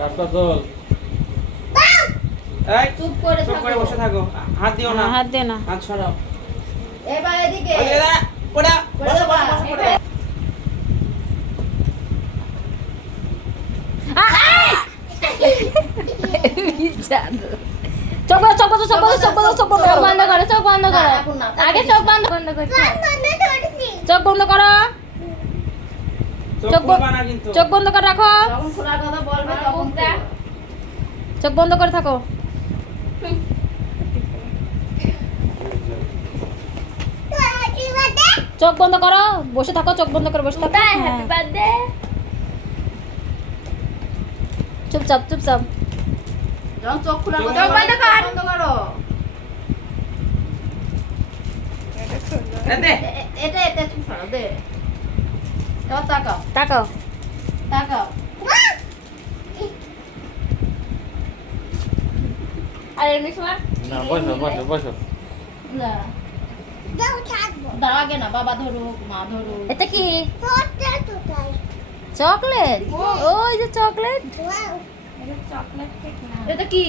রাস্তা তোল। এই চুপ করে বসে থাকো, হাত দিও না, হাত দে না। হাত সরাও। এবার এদিকে ওই দাঁড়া, ওটা বসো বসো বসো পড়ে। চোখ বন্ধ, চোখ বন্ধ, চোখ বন্ধ, চোখ বন্ধ, চোখ বন্ধ চোখ করো। বন্ধ করো, চোখ বন্ধ করো। এখন না, আগে চোখ বন্ধ করতে চোখ বন্ধ করো। চোখ চোখ খুলবা না কিন্তু। চোখ বন্ধ করে রাখো। যখন খোলার কথা বলবে তখন মুখটা। চোখ বন্ধ করে থাকো। চোখ বন্ধ করো, বসে থাকো, চোখ বন্ধ করে বসে থাকো। হ্যাপি হ্যাঁ। বার্থডে। চুপচাপ চুপচাপ। যখন চোখ খোলার কথা চোখ বন্ধ কর। বন্ধ করো। এ দে। এটা এটা চুপ করো দে। এবার তাকাও তাকাও। তাকাও। আর এমনি সময় না বসো বসো বসো। না দাঁড়া আগে না, বাবা ধরুক মা ধরুক। এটা কি? চকলেট। ওই যে চকলেট। চকলেট কেক না। এটা কি?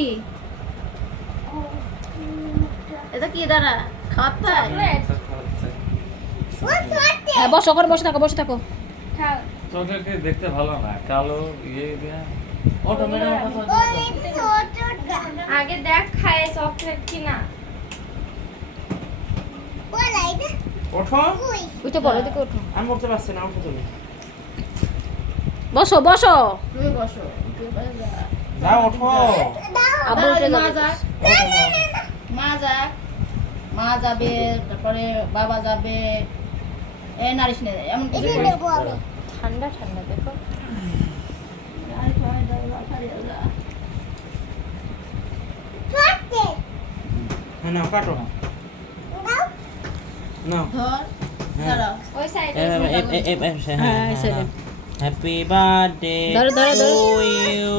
এটা কি দাঁড়া খাওয়াতে হয়? হ্যাঁ বসো, ওখানে বসে থাকো, বসে থাকো। খাও। চোখে দেখতে ভালো না, কালো ইয়ে দিয়া। ওটো মেরে আগে দেখ খায় চকলেট কিনা। ওঠো। উঠে পড়ো, এদিকে ওঠো। আমি উঠতে পারছি না, উঠো তুমি। বসো বসো। তুমি বসো। যাও ওঠো। আব্বু উঠে মা যাবে। যাক, মা যাক, মা যাবে, তারপরে বাবা যাবে। এ নারিশ নে এমন কিছু করিস না। ঠান্ডা ঠান্ডা দেখো। হ্যাঁ নাও কাটো। নাও। ধর দাঁড়াও। ওই সাইডে হ্যাঁ, সেটা। হ্যাপি বার্থডে ধরো, ধরো, টু ধরো। ইউ।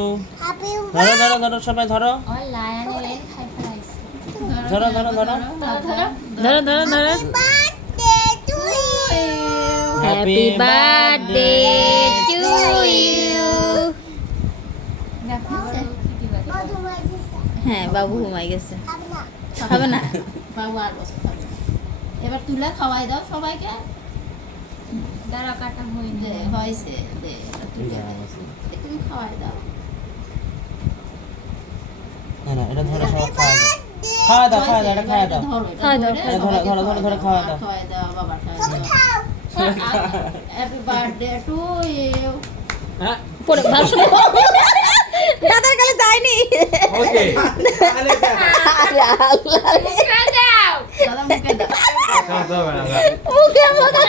ধরো ধরো ধরো সবাই ধরো। ওই লায়ন লেন খাই ফেলাইছে। ধরো ধরো ধরো। ধরো ধরো ধরো। Happy birthday to you. হ্যাঁ বাবু ঘুমাই গেছে। খাবে না? বাবু আর বসে খাবে। এবার তুলে খাওয়াই দাও সবাইকে। দাঁড়া কাটা হই দে হয়েছে দে এবার তুলে দে। তুমি খাওয়াই দাও। না না এটা ধরো সবাই খাওয়া দাও। খাওয়া দাও, এটা খাওয়া দাও। ধরো, এটা খাওয়াই দাও, ধরে খাওয়াই দাও। সবাইকে ধরো, ধরো, ধরো, খাওয়াই দাও। খাওয়াই দাও, বাবার খাওয়াই দাও। Happy birthday to you. হ্যাঁ পড়ে ভালো শুনে। দাদার কাছে যায়নি। ওকে। আরে আল্লাহ রে। মুখে দাও। দাদা মুখে দাও। খাওয়া দাও না। মুখে মুখে।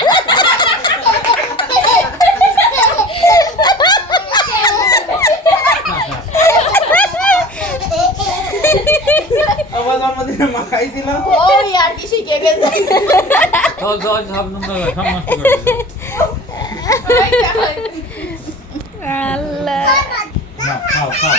আমার জন্মদিনে মা খাইছিল। ওই আর কি শিখে গেছে। চল চল সব নম্বর সব নষ্ট করে দিল। আল্লাহ। না খাও খাও।